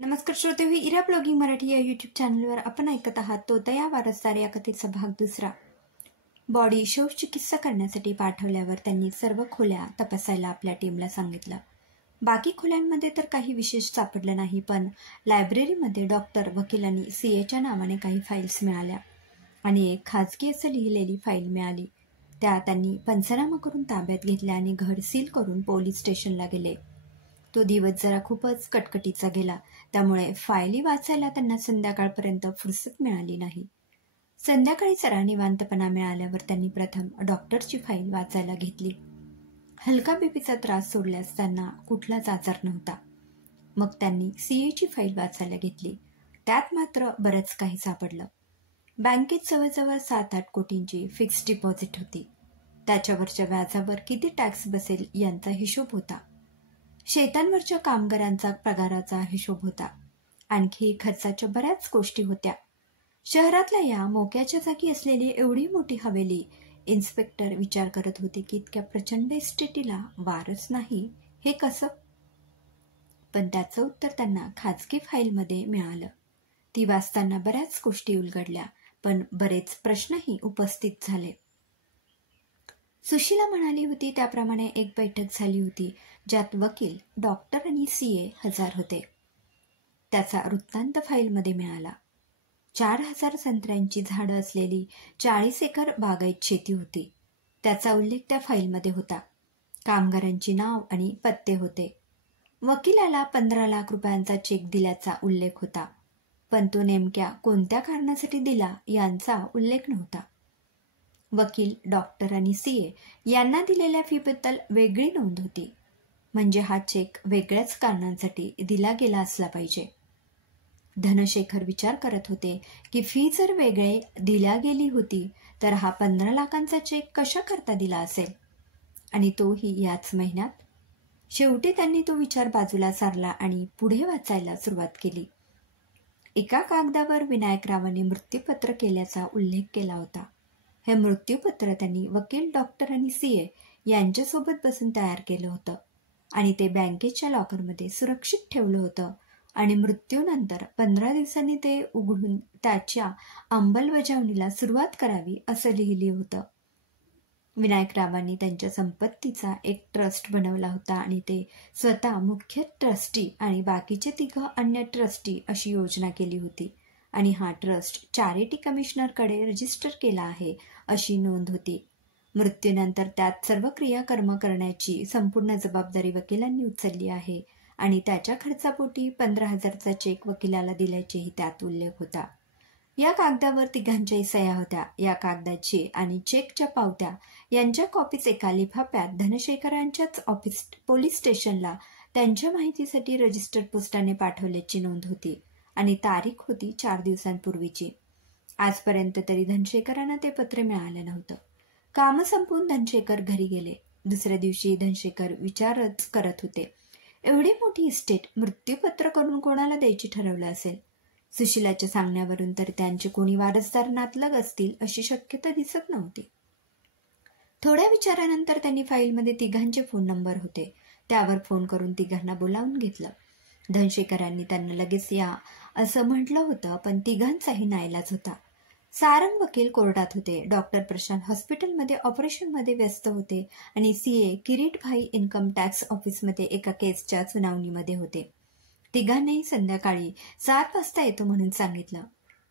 नमस्कार श्रोते हो, इरा ब्लॉगिंग मराठी या यूट्यूब चॅनलवर आपण ऐकत आहात तोतया वारसदार या कथेचा भाग दुसरा। बॉडी शवचिकित्सा करण्यासाठी पाठवल्यावर त्यांनी सर्व खोल्या तपासायला आपल्या टीमला सांगितलं। बाकी खोल्यांमध्ये तर काही विशेष सापडलं नाही, पण लायब्ररीमध्ये डॉक्टर, वकील आणि सीएच्या नावाने काही फाईल्स मिळाल्या आणि एक खाजगी असं लिहिलेली फाईल मिळाली। त्या त्यांनी पंचनामा करून ताब्यात घेतल्या आणि घर सील करून पोलीस स्टेशनला गेले। तो दिवस जरा खूपच कटकटीचा गेला, त्यामुळे फायली वाचायला त्यांना संध्याकाळपर्यंत फुरसत मिळाली नाही। संध्याकाळी जरा निवांतपणा मिळाल्यावर त्यांनी प्रथम डॉक्टरची फाईल वाचायला घेतली। हलका बीपीचा त्रास सोडल्यास त्यांना कुठलाच आजार नव्हता। मग त्यांनी सीएची फाईल वाचायला घेतली। त्यात मात्र बरंच काही सापडलं। बँकेत जवळजवळ 7-8 कोटींची फिक्स्ड डिपॉझिट होती। त्याच्यावरच्या व्याजावर किती टॅक्स बसेल यांचा हिशोब होता। शेतांवरच्या कामगारांचा पगाराचा हिशोब होता। आणखी खर्चाच्या बऱ्याच गोष्टी होत्या। शहरातल्या या मोक्याच्या जागी असलेली एवढी मोठी हवेली, इन्स्पेक्टर विचार करत होते की इतक्या प्रचंड इस्टेटीला वारस नाही हे कसं? पण त्याचं उत्तर त्यांना खाजगी फाईलमध्ये मिळालं। ती वाचताना बऱ्याच गोष्टी उलगडल्या, पण बरेच प्रश्नही उपस्थित झाले। सुशीला म्हणाली होती त्याप्रमाणे एक बैठक झाली होती, ज्यात वकील, डॉक्टर आणि सीए हजर होते। त्याचा वृत्तांत फाईलमध्ये मिळाला। 4000 संत्र्यांची झाडं असलेली 40 एकर बागायत शेती होती। त्याचा उल्लेख त्या फाईलमध्ये होता। कामगारांची नाव आणि पत्ते होते। वकिलाला 15 लाख रुपयांचा चेक दिल्याचा उल्लेख होता, पण तो नेमक्या कोणत्या कारणासाठी दिला यांचा उल्लेख नव्हता। वकील, डॉक्टर आणि सीए यांना दिलेल्या फीबद्दल वेगळी नोंद होती, म्हणजे हा चेक वेगळ्याच कारणांसाठी दिला गेला असला पाहिजे। धनशेखर विचार करत होते की फी जर वेगळे दिल्या गेली होती तर हा 15 लाखांचा चेक कशा करता दिला असेल, आणि तोही याच महिन्यात। शेवटी त्यांनी तो विचार बाजूला सारला आणि पुढे वाचायला सुरुवात केली। एका कागदावर विनायकरावांनी मृत्यूपत्र केल्याचा उल्लेख केला होता। हे मृत्यूपत्र त्यांनी वकील, डॉक्टर आणि सीए यांच्यासोबत बसून तयार केलं होतं आणि ते बँकेच्या लॉकरमध्ये सुरक्षित ठेवलं होतं आणि मृत्यूनंतर 15 दिवसांनी ते उघडून त्याच्या अंमलबजावणीला सुरुवात करावी असं लिहिलं होतं। विनायकरावांनी त्यांच्या संपत्तीचा एक ट्रस्ट बनवला होता आणि ते स्वतः मुख्य ट्रस्टी आणि बाकीचे 3 अन्य ट्रस्टी अशी योजना केली होती आणि हा ट्रस्ट चॅरिटी कमिशनरकडे रजिस्टर केला आहे अशी नोंद होती। मृत्यूनंतर त्यात सर्व क्रियाकर्म करण्याची संपूर्ण जबाबदारी वकिलांनी उचलली आहे आणि त्याच्या खर्चापोटी 15,000चा चेक वकिलाला दिल्याचेही त्यात उल्लेख होता। या कागदावर 3घांच्याही सह्या होत्या। या कागदाची आणि चेकच्या पावत्या यांच्या कॉपीज एका लिफाफ्यात धनशेखरांच्याच पोलीस स्टेशनला त्यांच्या माहितीसाठी रजिस्टर्ड पोस्टाने पाठवल्याची नोंद होती आणि तारीख होती 4 दिवसांपूर्वीची। आजपर्यंत तरी धनशेखरांना ते पत्र मिळालं नव्हतं। काम संपवून धनशेखर घरी गेले। दुसऱ्या दिवशी धनशेखर विचारच करत होते, एवढी मोठी इस्टेट मृत्यूपत्र करून कोणाला द्यायची ठरवलं असेल? सुशीलाच्या सांगण्यावरून तर त्यांचे कोणी वारसदार नातलग असतील अशी शक्यता दिसत नव्हती। थोड्या विचारानंतर त्यांनी फाईलमध्ये 3घांचे फोन नंबर होते, त्यावर फोन करून 3घांना बोलावून घेतलं। धनशेखरांनी त्यांना लगेच या असं म्हटलं होतं, पण 3घांचाही नाईलाज होता। सारंग वकील कोर्टात होते, डॉक्टर प्रशांत हॉस्पिटलमध्ये ऑपरेशनमध्ये व्यस्त होते आणि सीए किरीटभाई इन्कम टॅक्स ऑफिसमध्ये एका केसच्या सुनावणीमध्ये होते। 3घांनाही संध्याकाळी 7 वाजता येतो म्हणून सांगितलं।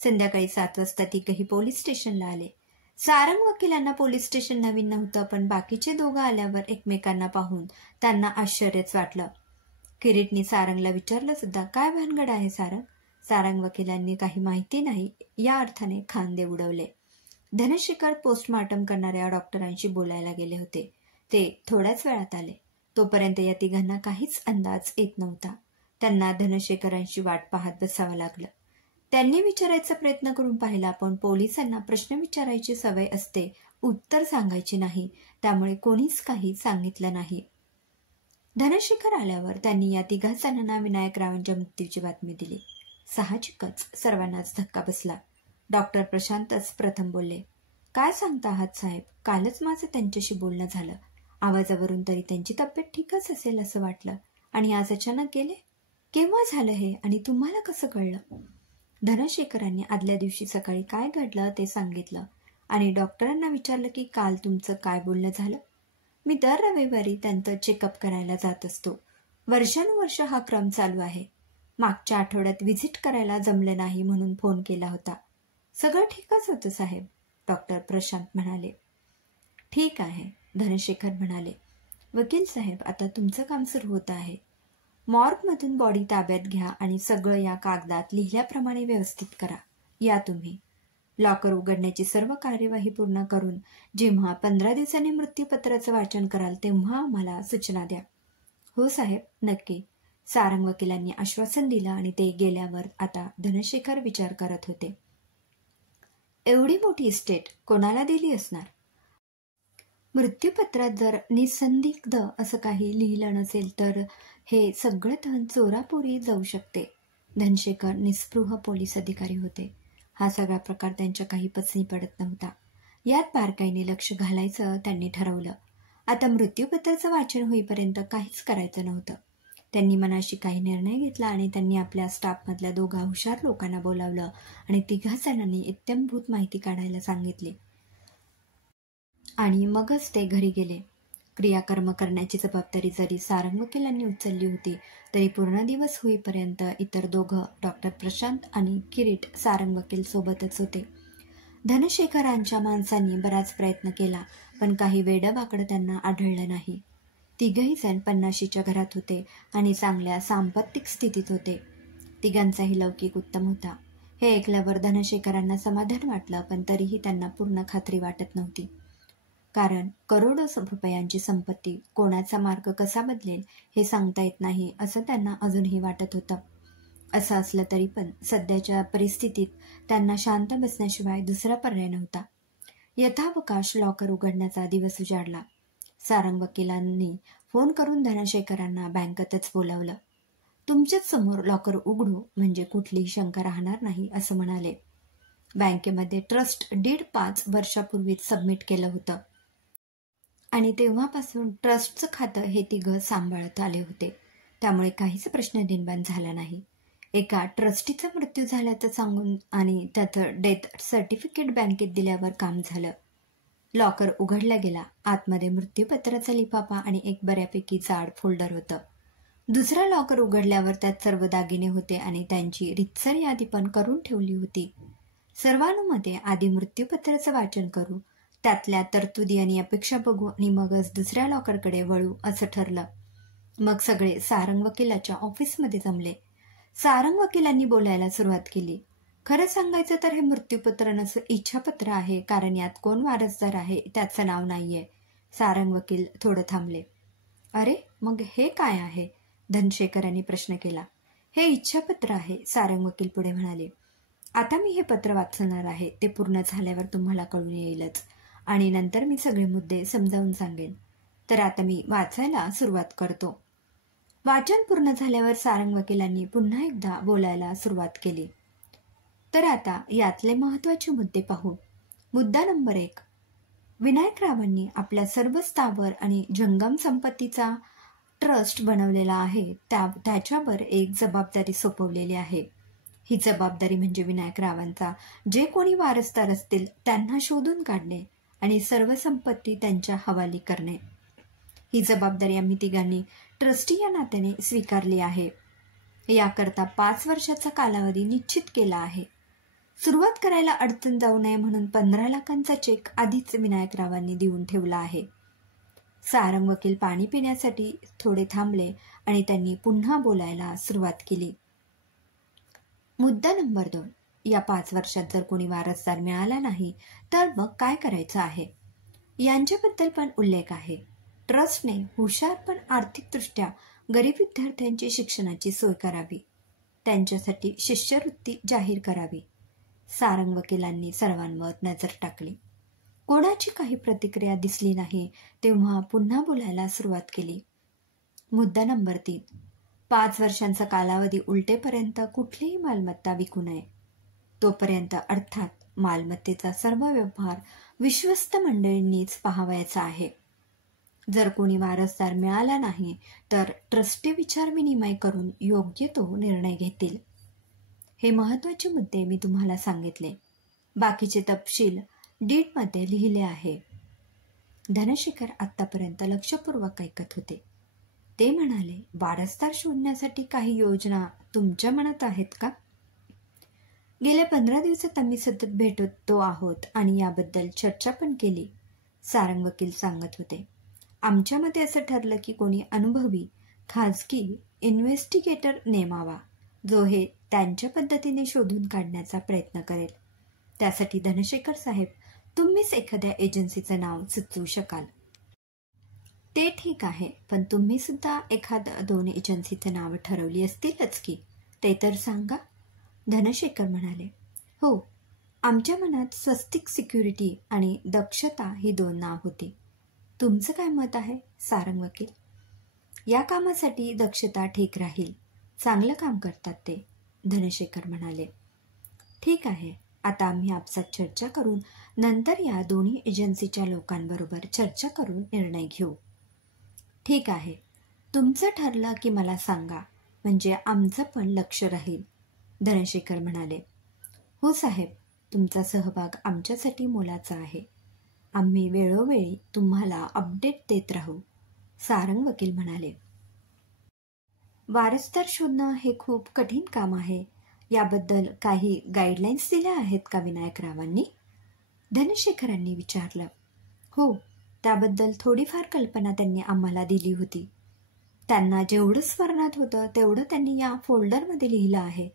संध्याकाळी 7 वाजता 3घंही पोलीस स्टेशनला आले। सारंग वकिलांना पोलीस स्टेशन नवीन नव्हतं, पण बाकीचे 2 आल्यावर एकमेकांना पाहून त्यांना आश्चर्यच वाटलं। किरीटने सारंगला विचारलं सुद्धा, काय भानगड आहे सारंग? सारंग वकिलांनी काही माहिती नाही या अर्थाने खांदे उडवले। धनशेखर पोस्टमार्टम करणाऱ्या डॉक्टरांशी बोलायला गेले होते। ते थोड्याच वेळात आले। तोपर्यंत या 3घांना काहीच अंदाज येत नव्हता। त्यांना धनशेखरांची वाट पाहत बसावं लागलं। त्यांनी विचारायचा प्रयत्न करून पाहिला, पण पोलिसांना प्रश्न विचारायची सवय असते, उत्तर सांगायची नाही, त्यामुळे कोणीच काही सांगितलं नाही। धनशेखर आल्यावर त्यांनी या 3 जणांना विनायकरावांच्या मृत्यूची बातमी दिली। साहजिकच सर्वांनाच धक्का बसला। डॉक्टर प्रशांतच प्रथम बोलले, काय सांगता आहात साहेब? कालच माझं त्यांच्याशी बोलणं झालं। आवाजावरून तरी त्यांची तब्येत ठीकच असेल असं वाटलं, आणि आज अचानक गेले? केव्हा झालं हे आणि तुम्हाला कसं कळलं? धनशेखरांनी आदल्या दिवशी सकाळी काय घडलं ते सांगितलं आणि डॉक्टरांना विचारलं की काल तुमचं काय बोलणं झालं. मी दर रविवारी त्यांचं चेकअप करायला जात असतो. वर्षानुवर्ष हा क्रम चालू आहे. मागच्या आठवड्यात व्हिजिट करायला जमलं नाही म्हणून फोन केला होता. सगळं ठीकच होतं साहेब, डॉक्टर प्रशांत म्हणाले. ठीक आहे, धनशेखर म्हणाले. वकील साहेब, आता तुमचं काम सुरू होत आहे. मॉर्गमधून बॉडी ताब्यात घ्या आणि सगळं या कागदात लिहिल्याप्रमाणे व्यवस्थित करा. या तुम्ही. लॉकर उघडण्याची सर्व कार्यवाही पूर्ण करून जेव्हा 15 दिवसांनी मृत्यूपत्राचं वाचन कराल तेव्हा आम्हाला सूचना द्या. हो साहेब, नक्की, सारंग वकिलांनी आश्वासन दिलं आणि ते गेल्यावर आता धनशेखर विचार करत होते. एवढी मोठी इस्टेट कोणाला दिली असणार? मृत्यूपत्रात जर निसंदिग्ध असं काही लिहिलं नसेल तर हे सगळं धन चोरापोरी जाऊ शकते. धनशेखर निस्पृह पोलीस अधिकारी होते. हा सगळा प्रकार त्यांच्या काही पचनी पडत नव्हता. यात बारकाईने लक्ष घालायचं त्यांनी ठरवलं. आता मृत्यूपत्राचं वाचन होईपर्यंत काहीच करायचं नव्हतं. त्यांनी मनाशी काही निर्णय घेतला आणि त्यांनी आपल्या स्टाफमधल्या 2 हुशार लोकांना बोलावलं आणि 3 जणांनी इत्थंभूत माहिती काढायला सांगितली आणि मगच ते घरी गेले. क्रियाकर्म करण्याची जबाबदारी जरी सारंग वकिलांनी उचलली होती तरी पूर्ण दिवस होईपर्यंत इतर 2 डॉक्टर प्रशांत आणि किरीट सारंग वकील सोबतच होते. धनशेखरांच्या माणसांनी बराच प्रयत्न केला पण काही वेडवाकडं त्यांना आढळलं नाही. 3 जण 50च्या घरात होते आणि चांगल्या सांपत्तिक स्थितीत होते. 3घांचाही लौकिक उत्तम होता. हे ऐकल्यावर धनशेखरांना समाधान वाटलं पण तरीही त्यांना पूर्ण खात्री वाटत नव्हती. कारण करोडो रुपयांची संपत्ती कोणाचा मार्ग कसा बदलेल हे सांगता येत नाही असं त्यांना अजूनही वाटत होतं. असं असलं तरी पण सध्याच्या परिस्थितीत त्यांना शांत बसण्याशिवाय दुसरा पर्याय नव्हता. यथावकाश लॉकर उघडण्याचा दिवस उजाडला. सारंग वकिलांनी फोन करून धनशेखरांना बँकेतच बोलावलं. तुमच्याच समोर लॉकर उघडू म्हणजे कुठलीही शंका राहणार नाही असं म्हणाले. बँकेमध्ये ट्रस्ट डीड 5 वर्षापूर्वीच सबमिट केलं होतं आणि तेव्हापासून ट्रस्टचं खातं हे 3 सांभाळत आले होते. त्यामुळे काहीच प्रश्न निर्माण झाला नाही. एका ट्रस्टीचा मृत्यू झाल्याचं सांगून आणि त्याचं डेथ सर्टिफिकेट बँकेत दिल्यावर काम झालं. लॉकर उघडला गेला. आतमध्ये मृत्यूपत्राचा लिफाफा आणि एक बऱ्यापैकी जाड फोल्डर होतं. दुसरा लॉकर उघडल्यावर त्यात सर्व दागिने होते आणि त्यांची रितसर यादी पण करून ठेवली होती. सर्वानुमते आधी मृत्यूपत्राचं वाचन करू, त्यातल्या तरतुदी आणि अपेक्षा बघू आणि मगच दुसऱ्या लॉकरकडे वळू असं ठरलं. मग सगळे सारंग वकिलाच्या ऑफिसमध्ये जमले. सारंग वकिलांनी बोलायला सुरुवात केली. खरं सांगायचं तर हे मृत्यूपत्र नसून इच्छापत्र आहे, कारण यात कोण वारसदार आहे त्याचं नाव नाहीये. सारंग वकील थोडं थांबले. अरे, मग हे काय आहे? धनशेखरांनी प्रश्न केला. हे इच्छापत्र आहे, सारंग वकील पुढे म्हणाले. आता मी हे पत्र वाचणार आहे. ते पूर्ण झाल्यावर तुम्हाला कळून येईलच आणि नंतर मी सगळे मुद्दे समजावून सांगेन. तर आता मी वाचायला सुरुवात करतो. वाचन पूर्ण झाल्यावर सारंग वकिलांनी पुन्हा एकदा बोलायला सुरुवात केली. तर आता यातले महत्वाचे मुद्दे पाहू. मुद्दा नंबर 1. विनायकरावांनी आपल्या सर्व स्थावर आणि जंगम संपत्तीचा ट्रस्ट बनवलेला आहे. त्याच्यावर एक जबाबदारी सोपवलेली आहे. ही जबाबदारी म्हणजे विनायकरावांचा जे कोणी वारसदार असतील त्यांना शोधून काढणे आणि सर्व संपत्ती त्यांच्या हवाली करणे. ही जबाबदारी आम्ही 3घांनी ट्रस्टी या नात्याने स्वीकारली आहे. याकरता 5 वर्षाचा कालावधी निश्चित केला आहे. सुरुवात करायला अडचण जाऊ नये म्हणून 15 लाखांचा चेक आधीच विनायकरावांनी देऊन ठेवला आहे. सारंग वकील पाणी पिण्यासाठी थोडे थांबले आणि त्यांनी पुन्हा बोलायला सुरुवात केली. मुद्दा नंबर 2. या 5 वर्षात जर कोणी वारसदार मिळाला नाही तर मग काय करायचं आहे यांच्याबद्दल पण उल्लेख आहे. ट्रस्टने हुशार पण आर्थिकदृष्ट्या गरीब विद्यार्थ्यांची शिक्षणाची सोय करावी. त्यांच्यासाठी शिष्यवृत्ती जाहीर करावी. सारंग वकिलांनी सर्वांवर नजर टाकली. कोणाची काही प्रतिक्रिया दिसली नाही तेव्हा पुन्हा बोलायला सुरुवात केली. मुद्दा नंबर 3. 5 वर्षांचा कालावधी उलटेपर्यंत कुठलीही मालमत्ता विकू नये. तोपर्यंत अर्थात मालमत्तेचा सर्व व्यवहार विश्वस्त मंडळींनीच पाहावायचा आहे. जर कोणी वारसदार मिळाला नाही तर ट्रस्टी विचारविनिमय करून योग्य तो निर्णय घेतील. हे महत्त्वाचे मुद्दे मी तुम्हाला सांगितले. बाकीचे तपशील डीडमध्ये लिहिले आहे. धनशेखर आत्तापर्यंत लक्षपूर्वक ऐकत होते. ते म्हणाले, वारसदार शोधण्यासाठी काही योजना तुमच्या मनात आहेत का? गेल्या 15 दिवसात आम्ही सतत भेटतो आहोत आणि याबद्दल चर्चा पण केली, सारंग वकील सांगत होते. आमच्यामध्ये असं ठरलं की कोणी अनुभवी खाजगी इन्व्हेस्टिगेटर नेमावा, जो हे त्यांच्या पद्धतीने शोधून काढण्याचा प्रयत्न करेल. त्यासाठी धनशेखर साहेब, तुम्हीच एखाद्या एजन्सीचं नाव सुचवू शकाल. ते ठीक आहे, पण तुम्ही सुद्धा 1-2 एजन्सीचं नाव ठरवली असतीलच की, ते तर सांगा. धनशेखर म्हणाले, हो, आमच्या मनात स्वस्तिक सिक्युरिटी आणि दक्षता ही 2 नाव होती. तुमचं काय मत आहे, सारंग वकील? या कामासाठी दक्षता ठीक राहील. चांगलं काम करतात ते, धनशेखर म्हणाले. ठीक आहे, आता आम्ही आपसात चर्चा करून नंतर या दोन्ही एजन्सीच्या लोकांबरोबर चर्चा करून निर्णय घेऊ. ठीक आहे, तुमचं ठरलं की मला सांगा, म्हणजे आमचं पण लक्ष राहील, धनशेखर म्हणाले. हो साहेब, तुमचा सहभाग आमच्यासाठी मोलाचा आहे. आम्ही वेळोवेळी तुम्हाला अपडेट देत राहू, सारंग वकील म्हणाले. वारसदार शोधणं हे खूप कठीण काम आहे. याबद्दल काही गाईडलाईन्स दिल्या आहेत का विनायकरावांनी? धनशेखरांनी विचारलं. हो, त्याबद्दल थोडीफार कल्पना त्यांनी आम्हाला दिली होती. त्यांना जेवढं स्मरणात होतं तेवढं त्यांनी या फोल्डरमध्ये लिहिलं आहे.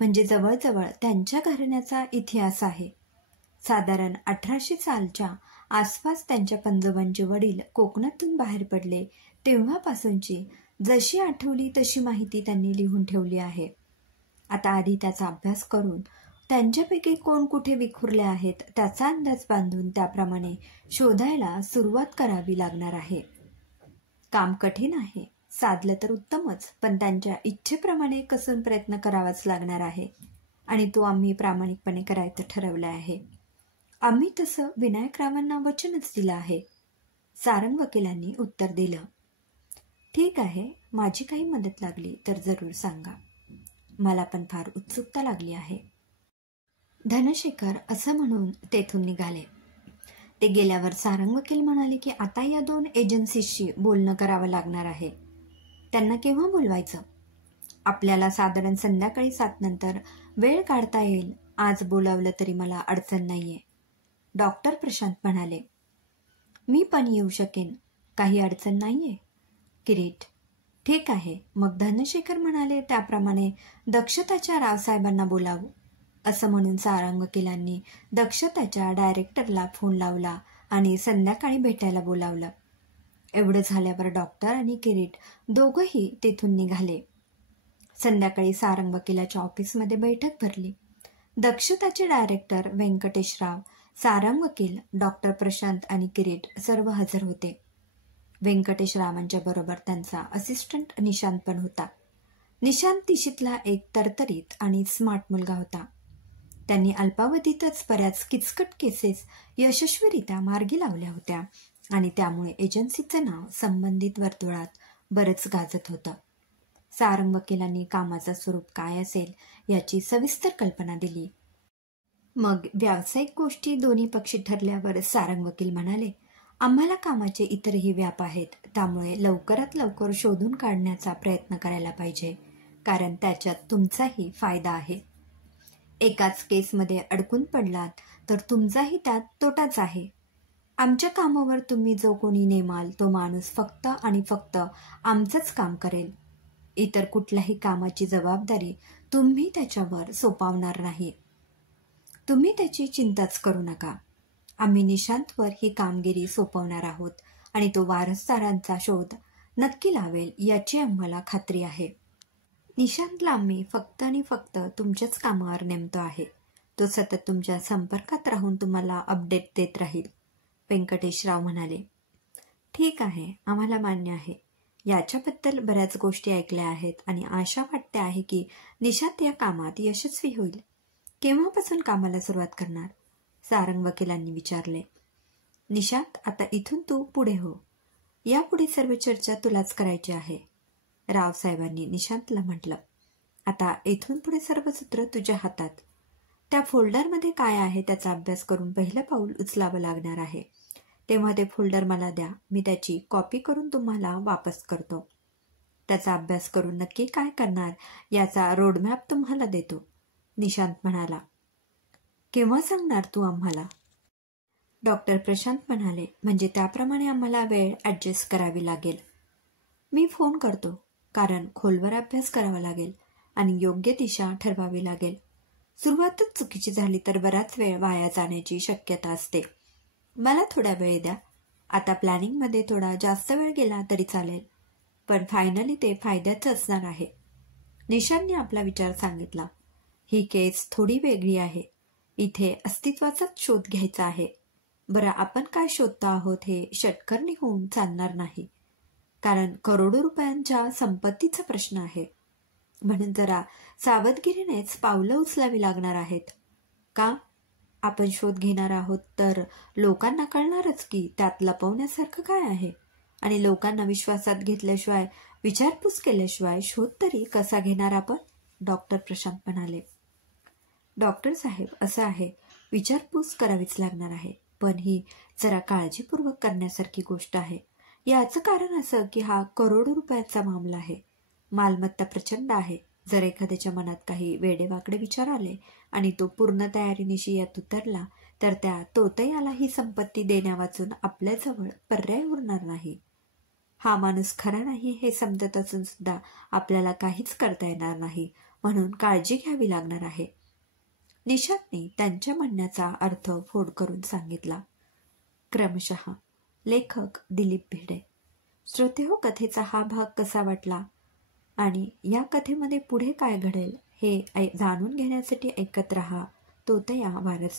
म्हणजे जवळजवळ त्यांच्या घराण्याचा इतिहास आहे. साधारण 1800 सालच्या आसपास त्यांच्या पंजोबांचे वडील कोकणातून बाहेर पडले तेव्हापासूनची जशी आठवली तशी माहिती त्यांनी लिहून ठेवली आहे. आता आधी त्याचा अभ्यास करून त्यांच्यापैकी कोण कुठे विखुरले आहेत त्याचा अंदाज बांधून त्याप्रमाणे शोधायला सुरुवात करावी लागणार आहे. काम कठीण आहे, साधलं तर उत्तमच, पण त्यांच्या इच्छेप्रमाणे कसून प्रयत्न करावाच लागणार आहे आणि तो आम्ही प्रामाणिकपणे करायचं ठरवलं आहे. आम्ही तसं विनायकरावांना वचनच दिलं आहे, सारंग वकिलांनी उत्तर दिलं. ठीक आहे, माझी काही मदत लागली तर जरूर सांगा. मला पण फार उत्सुकता लागली आहे, धनशेखर असं म्हणून तेथून निघाले. ते गेल्यावर सारंग वकील म्हणाले की आता या 2 एजन्सीशी बोलणं करावं लागणार आहे. त्यांना केव्हा बोलवायचं? आपल्याला साधारण संध्याकाळी 7 नंतर वेळ काढता येईल. आज बोलावलं तरी मला अडचण नाहीये, डॉक्टर प्रशांत म्हणाले. मी पण येऊ शकेन, काही अडचण नाहीये, किरीट. ठीक आहे, मग धनशेखर म्हणाले त्याप्रमाणे दक्षताच्या रावसाहेबांना बोलावू. असं म्हणून सारंग वकिलांनी दक्षताच्या डायरेक्टरला फोन लावला आणि संध्याकाळी भेटायला बोलावलं. एवढं झाल्यावर डॉक्टर आणि किरीट दोघंही तेथून निघाले. संध्याकाळी सारंग वकिलाच्या ऑफिसमध्ये बैठक भरली. दक्षताचे डायरेक्टर व्यंकटेशराव, सारंग वकील, डॉक्टर प्रशांत आणि किरीट सर्व हजर होते. व्यंकटेशरावांच्या बरोबर त्यांचा असिस्टंट निशांत पण होता. निशांत दिशीतला एक तरतरीत आणि स्मार्ट मुलगा होता. त्यांनी अल्पावधीतच बऱ्याच किचकट केसेस यशस्वीरित्या मार्गी लावल्या होत्या आणि त्यामुळे एजन्सीचं नाव संबंधित वर्तुळात बरंच गाजत होतं. सारंग वकिलांनी कामाचं स्वरूप काय असेल याची सविस्तर कल्पना दिली. मग व्यावसायिक गोष्टी दोन्ही पक्षी ठरल्यावर सारंग वकील म्हणाले, आम्हाला कामाचे इतरही व्याप आहेत, त्यामुळे लवकरात लवकर शोधून काढण्याचा प्रयत्न करायला पाहिजे, कारण त्याच्यात तुमचाही फायदा आहे. एकाच केसमध्ये अडकून पडलात तर तुमचाही त्यात तोटाच आहे. आमच्या कामावर तुम्ही जो कोणी नेमाल तो माणूस फक्त आणि फक्त आमचंच काम करेल. इतर कुठल्याही कामाची जबाबदारी तुम्ही त्याच्यावर सोपवणार नाही. तुम्ही त्याची चिंताच करू नका. आम्ही निशांतवर ही कामगिरी सोपवणार आहोत आणि तो वारसदारांचा शोध नक्की लावेल याची आम्हाला खात्री आहे. निशांतला आम्ही फक्त आणि फक्त तुमच्याच कामावर नेमतो आहे. तो सतत तुमच्या संपर्कात राहून तुम्हाला अपडेट देत राहील, व्यंकटेशराव म्हणाले. ठीक आहे, आम्हाला मान्य आहे. याच्याबद्दल बऱ्याच गोष्टी ऐकल्या आहेत आणि आशा वाटते आहे की निशांत या कामात यशस्वी होईल. केव्हापासून कामाला सुरुवात करणार, सारंग वकिलांनी विचारले. निशांत, आता इथून तू पुढे हो. यापुढे सर्व चर्चा तुलाच करायची आहे, रावसाहेबांनी निशांतला म्हटलं. आता इथून पुढे सर्व सूत्र तुझ्या हातात. त्या फोल्डरमध्ये काय आहे त्याचा अभ्यास करून पहिलं पाऊल उचलावं लागणार आहे. तेव्हा ते फोल्डर मला द्या, मी त्याची कॉपी करून तुम्हाला वापस करतो. त्याचा अभ्यास करून नक्की काय करणार याचा रोडमॅप तुम्हाला देतो, निशांत म्हणाला. केव्हा सांगणार तू आम्हाला? डॉक्टर प्रशांत म्हणाले. म्हणजे त्याप्रमाणे आम्हाला वेळ ॲडजस्ट करावी लागेल. मी फोन करतो, कारण खोलवर अभ्यास करावा लागेल आणि योग्य दिशा ठरवावी लागेल. सुरुवातच चुकीची झाली तर बराच वेळ वाया जाण्याची शक्यता असते. मला थोडा वेळ द्या. आता प्लॅनिंगमध्ये थोडा जास्त वेळ गेला तरी चालेल, पण फायनली ते फायद्याचं असणार आहे. निशांतने आपला विचार सांगितला. ही केस थोडी वेगळी आहे. इथे अस्तित्वाचाच शोध घ्यायचा आहे. बरं, आपण काय शोधतो आहोत हे षटकर्णी होऊन चालणार नाही, कारण करोडो रुपयांच्या संपत्तीचा प्रश्न आहे. म्हणून जरा सावधगिरीनेच पावलं उचलावी लागणार आहेत. का? आपण शोध घेणार आहोत तर लोकांना कळणारच की त्यात लपवण्यासारखं काय आहे, आणि लोकांना विश्वासात घेतल्याशिवाय, विचारपूस केल्याशिवाय शोध तरी कसा घेणार आपण? डॉक्टर प्रशांत म्हणाले. डॉक्टर साहेब, असं आहे, विचारपूस करावीच लागणार आहे, पण ही जरा काळजीपूर्वक करण्यासारखी गोष्ट आहे. याचं कारण असं की हा करोडो रुपयाचा मामला आहे. मालमत्ता प्रचंड आहे. जर एखाद्याच्या मनात काही वेडेवाकडे विचार आले आणि तो पूर्ण तयारीनिशी यात उतरला तर त्या तोतयाला ही संपत्ती देण्यावाचून आपल्याजवळ पर्याय उरणार नाही. हा माणूस खरा नाही हे समजत असून सुद्धा आपल्याला काहीच करता येणार नाही, म्हणून काळजी घ्यावी लागणार आहे. निशांतने त्यांच्या म्हणण्याचा अर्थ फोड करून सांगितला. क्रमशः. लेखक दिलीप भिडे. श्रोतेहो, कथेचा हा भाग कसा वाटला आणि या कथेमध्ये पुढे काय घडेल हे जाणून घेण्यासाठी ऐकत रहा तोतया वारस.